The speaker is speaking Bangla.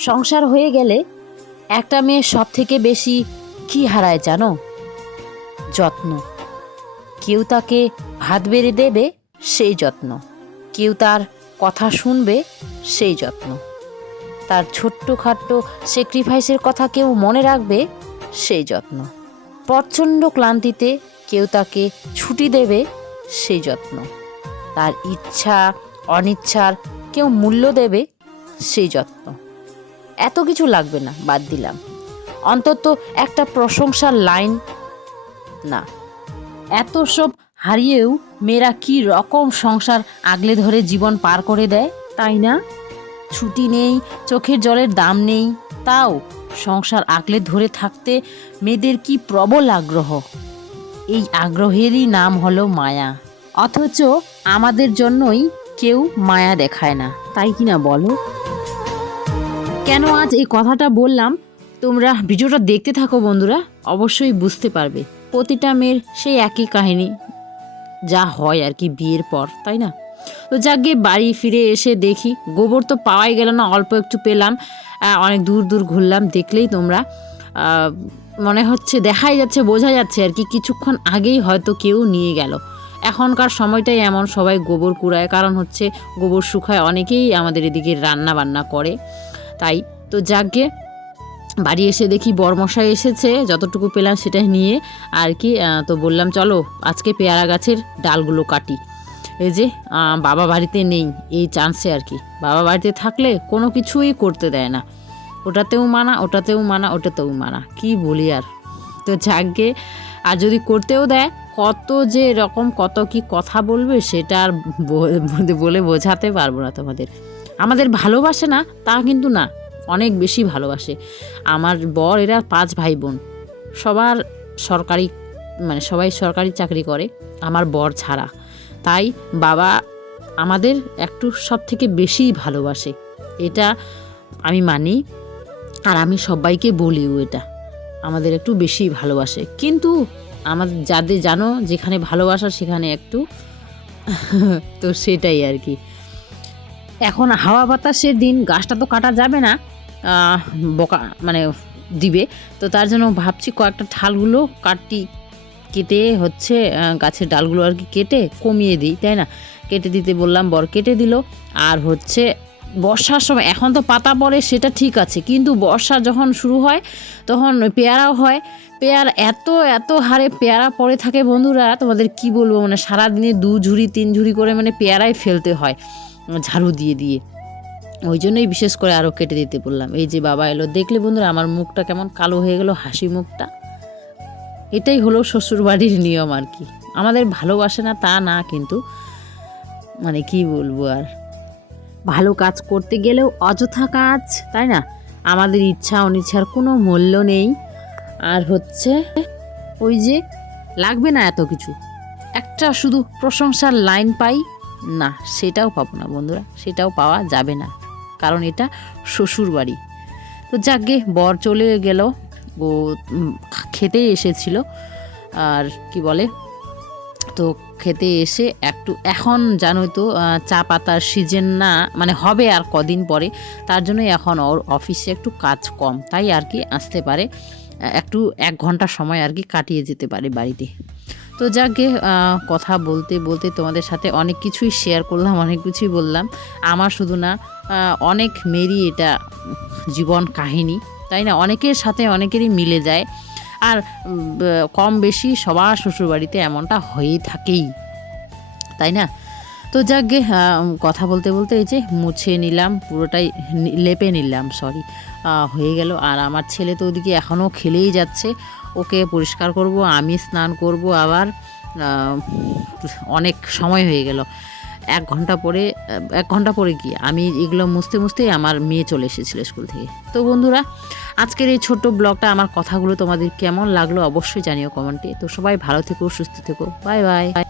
সংসার হয়ে গেলে একটা মেয়ে সব থেকে বেশি কি হারায় জানো? যত্ন। কেউ তাকে ভাত বেড়ে দেবে, সেই যত্ন। কেউ তার কথা শুনবে, সেই যত্ন। তার ছোট্ট খাট্ট স্যাক্রিফাইসের কথা কেউ মনে রাখবে, সেই যত্ন। প্রচণ্ড ক্লান্তিতে কেউ তাকে ছুটি দেবে, সেই যত্ন। তার ইচ্ছা, অনিচ্ছার কেউ মূল্য দেবে, সেই যত্ন। এত কিছু লাগবে না, বাদ দিলাম। অন্তত একটা প্রশংসার লাইন। না, এত সব হারিয়েও মেয়েরা কি রকম সংসার আগলে ধরে জীবন পার করে দেয়, তাই না? ছুটি নেই, চোখের জলের দাম নেই, তাও সংসার আগলে ধরে থাকতে মেয়েদের কি প্রবল আগ্রহ। এই আগ্রহেরই নাম হলো মায়া। অথচ আমাদের জন্যই কেউ মায়া দেখায় না, তাই কি না বলো? কেন আজ এই কথাটা বললাম? তোমরা ভিডিওটা দেখতে থাকো বন্ধুরা, অবশ্যই বুঝতে পারবে। প্রতিটা মেয়ের সেই একই কাহিনী, যা হয় আর কি বিয়ের পর, তাই না? তো যাকে বাড়ি ফিরে এসে দেখি, গোবর তো পাওয়াই গেল না, অল্প একটু পেলাম অনেক দূর দূর ঘুরলাম, দেখলেই তোমরা মনে হচ্ছে দেখাই যাচ্ছে, বোঝা যাচ্ছে আর কি, কিছুক্ষণ আগেই হয়তো কেউ নিয়ে গেল। এখনকার সময়টাই এমন, সবাই গোবর কুড়ায়, কারণ হচ্ছে গোবর শুকায়, অনেকেই আমাদের এদিকে রান্না বান্না করে। তাই তো যাকে বাড়ি এসে দেখি বরমশাই এসেছে, যতটুকু পেলাম সেটা নিয়ে আর কি তো বললাম চলো আজকে পেয়ারা গাছের ডালগুলো কাটি। এই যে বাবা বাড়িতে নেই, এই চান্সে আর কি। বাবা বাড়িতে থাকলে কোনো কিছুই করতে দেয় না। ওটাতেও মানা ওটাতেও মানা ওটাতেও মানা, কি বলি আর। তো যাকে আর যদি করতেও দেয়, কত যে এরকম কত কি কথা বলবে সেটা আর বলে বোঝাতে পারব না তোমাদের। আমাদের ভালোবাসে না, তা কিন্তু না, অনেক বেশি ভালোবাসে। আমার বর, এরা পাঁচ ভাই বোন সবার সরকারি মানে সবাই সরকারি চাকরি করে, আমার বর ছাড়া। তাই বাবা আমাদের একটু সব থেকে বেশিই ভালোবাসে, এটা আমি মানি আর আমি সবাইকে বলিও এটা, আমাদের একটু বেশি ভালোবাসে। কিন্তু আমাদের যাদের জানো, যেখানে ভালোবাসা সেখানে একটু, তো সেটাই আর কি। এখন হাওয়া বাতাসের দিন, গাছটা তো কাটা যাবে না বকা মানে দিবে। তো তার জন্য ভাবছি কয়েকটা ঠালগুলো কাটি কেটে হচ্ছে গাছের ডালগুলো আর কি কেটে কমিয়ে দিই, তাই না? কেটে দিতে বললাম, বর কেটে দিল। আর হচ্ছে বর্ষার সময়, এখন তো পাতা পড়ে, সেটা ঠিক আছে। কিন্তু বর্ষা যখন শুরু হয়, তখন পেয়ারাও হয়। পেয়ারা এত এত হারে পেয়ারা পড়ে থাকে বন্ধুরা, তোমাদের কি বলব? মানে সারাদিনে দু ঝুড়ি, তিন ঝুড়ি করে মানে পেয়ারাই ফেলতে হয়। ঝাড়ু দিয়ে দিয়ে। ওই জন্যই বিশেষ করে আরও কেটে দিতে বললাম। এই যে বাবা এলো, দেখলে বন্ধুরা আমার মুখটা কেমন কালো হয়ে গেল, হাসি মুখটা। এটাই হলো শ্বশুরবাড়ির নিয়ম আর কি। আমাদের ভালোবাসে না তা না, কিন্তু মানে কি বলব আর। ভালো কাজ করতে গেলেও অযথা কাজ, তাই না? আমাদের ইচ্ছা অনিচ্ছার কোনো মূল্য নেই। আর হচ্ছে ওই যে লাগবে না এত কিছু। একটা শুধু প্রশংসার লাইন পাই না, সেটাও পাবো না বন্ধুরা, সেটাও পাওয়া যাবে না। কারণ এটা শ্বশুর বাড়ি। তো যাকে বর চলে গেল, ও খেতে এসেছিল, আর কি বলে, তো খেতে এসে একটু, এখন জানোই তো চা পাতার সিজন না মানে হবে আর কদিন পরে, তার জন্যই এখন ওর অফিসে একটু কাজ কম, তাই আর কি আসতে পারে একটু এক ঘণ্টা সময় আর কি কাটিয়ে যেতে পারে বাড়িতে। তো যাকে কথা বলতে বলতে তোমাদের সাথে অনেক কিছুই শেয়ার করলাম, অনেক কিছুই বললাম। আমার শুধু না অনেক মেয়েরই এটা জীবন কাহিনী, তাই না? অনেকের সাথে অনেকেরই মিলে যায়। আর কম বেশি সবার শ্বশুরবাড়িতে এমনটা হয়েই থাকেই, তাই না? তো যাকে কথা বলতে বলতে এই যে মুছে নিলাম, পুরোটাই লেপে নিলাম সরি হয়ে গেল। আর আমার ছেলে তো ওদিকে এখনও খেলেই যাচ্ছে। ওকে পরিষ্কার করব, আমি স্নান করব, আবার অনেক সময় হয়ে গেল। এক ঘণ্টা পরে, এক ঘণ্টা পরে কি আমি এগুলো মুছতে মুছতেই আমার মেয়ে চলে এসেছিল স্কুল থেকে। তো বন্ধুরা, আজকের এই ছোট্ট ব্লগটা, আমার কথাগুলো তোমাদের কেমন লাগল অবশ্যই জানিও কমেন্টে। তো সবাই ভালো থেকো, সুস্থ থেকো। Bye bye.